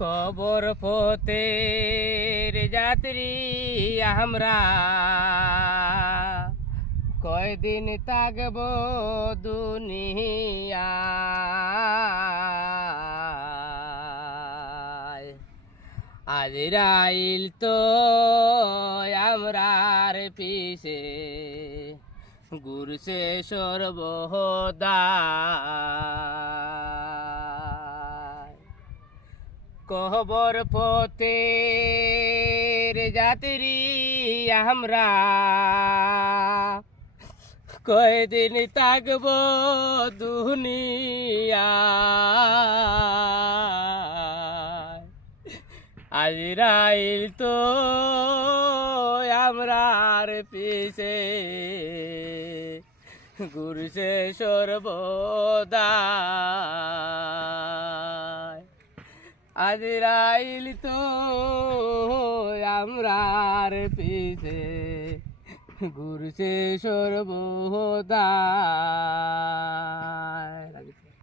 কবর পথের যাত্রী আমরা কয়দিন থাকব দুনিয়ায়। আজরাইল তো আমরার পিছে ঘুরছে সর্বদা। কবর পথের যাত্রী আমরা কয়দিন থাকব দুনিয়ায়। আজরাইল তো আমরার পিছে ঘুরছে সর্বদা। আজরাইল তো আমরার পিছে ঘুরছে সর্বদা।